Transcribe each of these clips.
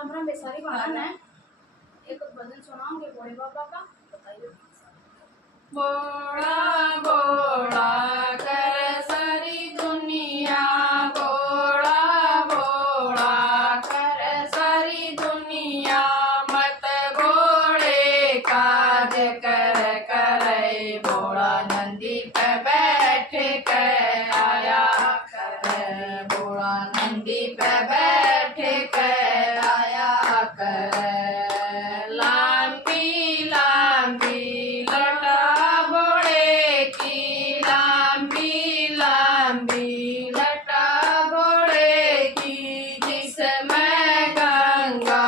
राम राम बेसारी बहन है। एक भजन सुनाओगे भोले बाबा का, बताइए। बोड़ा बोड़ा कर सारी दुनिया, बोड़ा बोड़ा कर सारी दुनिया, मत घोड़े काज कर करे, बोड़ा नंदी पे बैठ के आया कर, बोड़ा नंदी पे बैठ के आया कर। लांबी लांबी लटा घोड़े की, लांबी लांबी लटा घोड़े की, जिसमें गंगा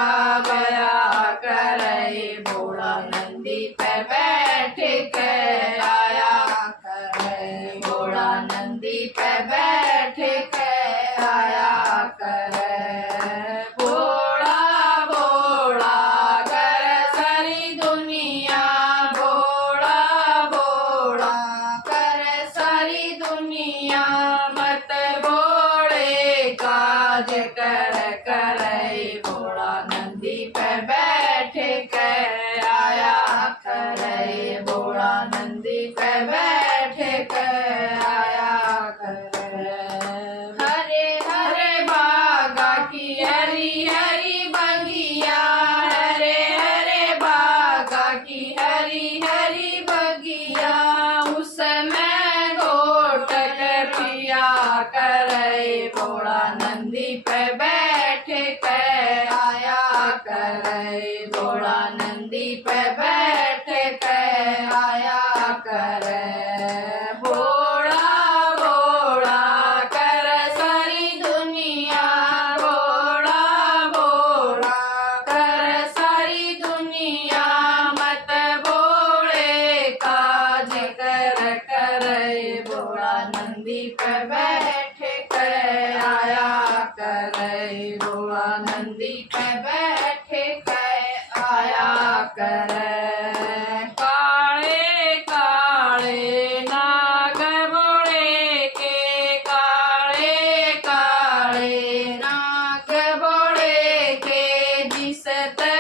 बया करे, बोड़ा नंदी पे बैठ के आया करे, बोड़ा नंदी पे बैठ के आया करे। बोड़ा बोड़ा कर सारी दुनिया, बोड़ा बोड़ा कर सारी दुनिया, मत घोड़े काज कर करे, बोड़ा नंदी पे बैठ के आया करे, बोड़ा नंदी पे बैठ के आया करे। हरे हरे बागा की हरी हरी बगिया, हरे हरे बागा की हरी हरी बगिया, उसमें घोटक पिया करे, बोड़ा नंदी पे बैठ के आया करे, बोड़ा नंदी पे बैठ के आया करे। बोड़ा बोड़ा कर सारी दुनिया, बोड़ा बोड़ा कर सारी दुनिया, मत बोड़े काज कर करे, बोड़ा नंदी पे बैठ के आया करे, बोड़ा नंदी पे बैठ के आया करे। काले काले नाग बोड़े के, काले काले नाग बोड़े के, जिस ते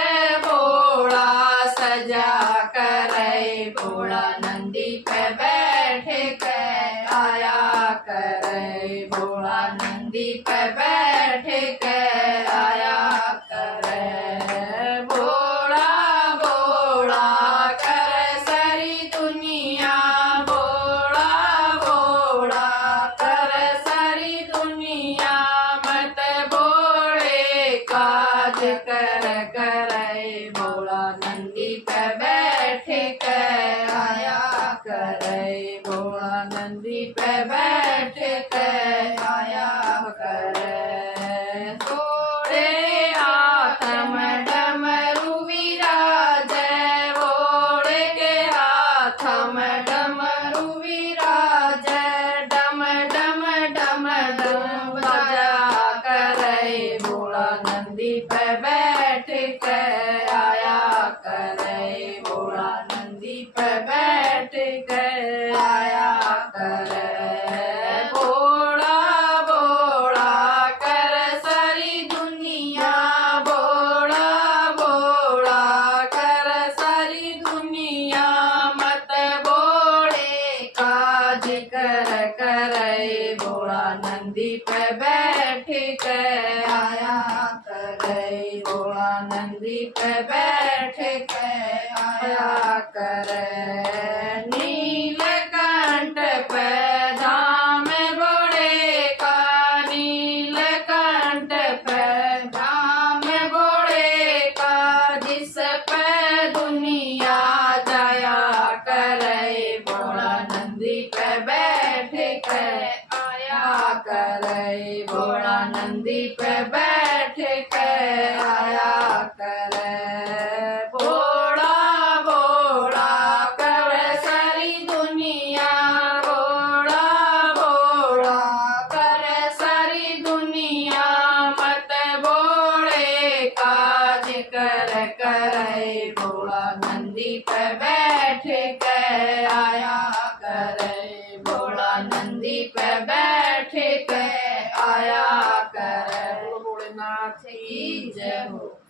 बोड़ा सजा करे, बोड़ा नंदी पे बैठ के आया करे, बोड़ा नंदी पे बैठ के आया करे। बोड़ा बोड़ा कर सारी दुनिया, बोड़ा बोड़ा कर सारी दुनिया, मत बोड़े काज कर करे, बोड़ा नंदी पे बैठ के आया करे, बोड़ा नंदी पे बैठ के आया करे। थोड़े हाथ में डमरू विराजे, घोड़े के हाथ में डमरू विराजे, डम डम डम डम बजा करे, बोड़ा नंदी पे बैठ के आया करे, बोड़ा नंदी पे बैठ के आया करे। बोड़ा बोड़ा कर सारी दुनिया, बोड़ा बोड़ा कर सारी दुनिया, मत बोड़े काज कर करे, बोड़ा नंदी पे बैठ के आया करे, बोड़ा नंदी पे बैठ के आया करे। नीलकंठ पे धाम बोड़े का, नीलकंठ पे धाम बोड़े का, जिस पे दुनिया जाया करे, बोड़ा नंदी पे बैठ के आया करे, बोड़ा नंदी पे बैठ के आया करे। बोड़ा बोड़ा कर सारी दुनिया, बोड़ा बोड़ा कर सारी दुनिया, मत बोड़े काज कर करे, बोड़ा नंदी पे बैठ के आया करे, बोड़ा नंदी पे बैठ के आया करे। भोलेनाथ की जय हो।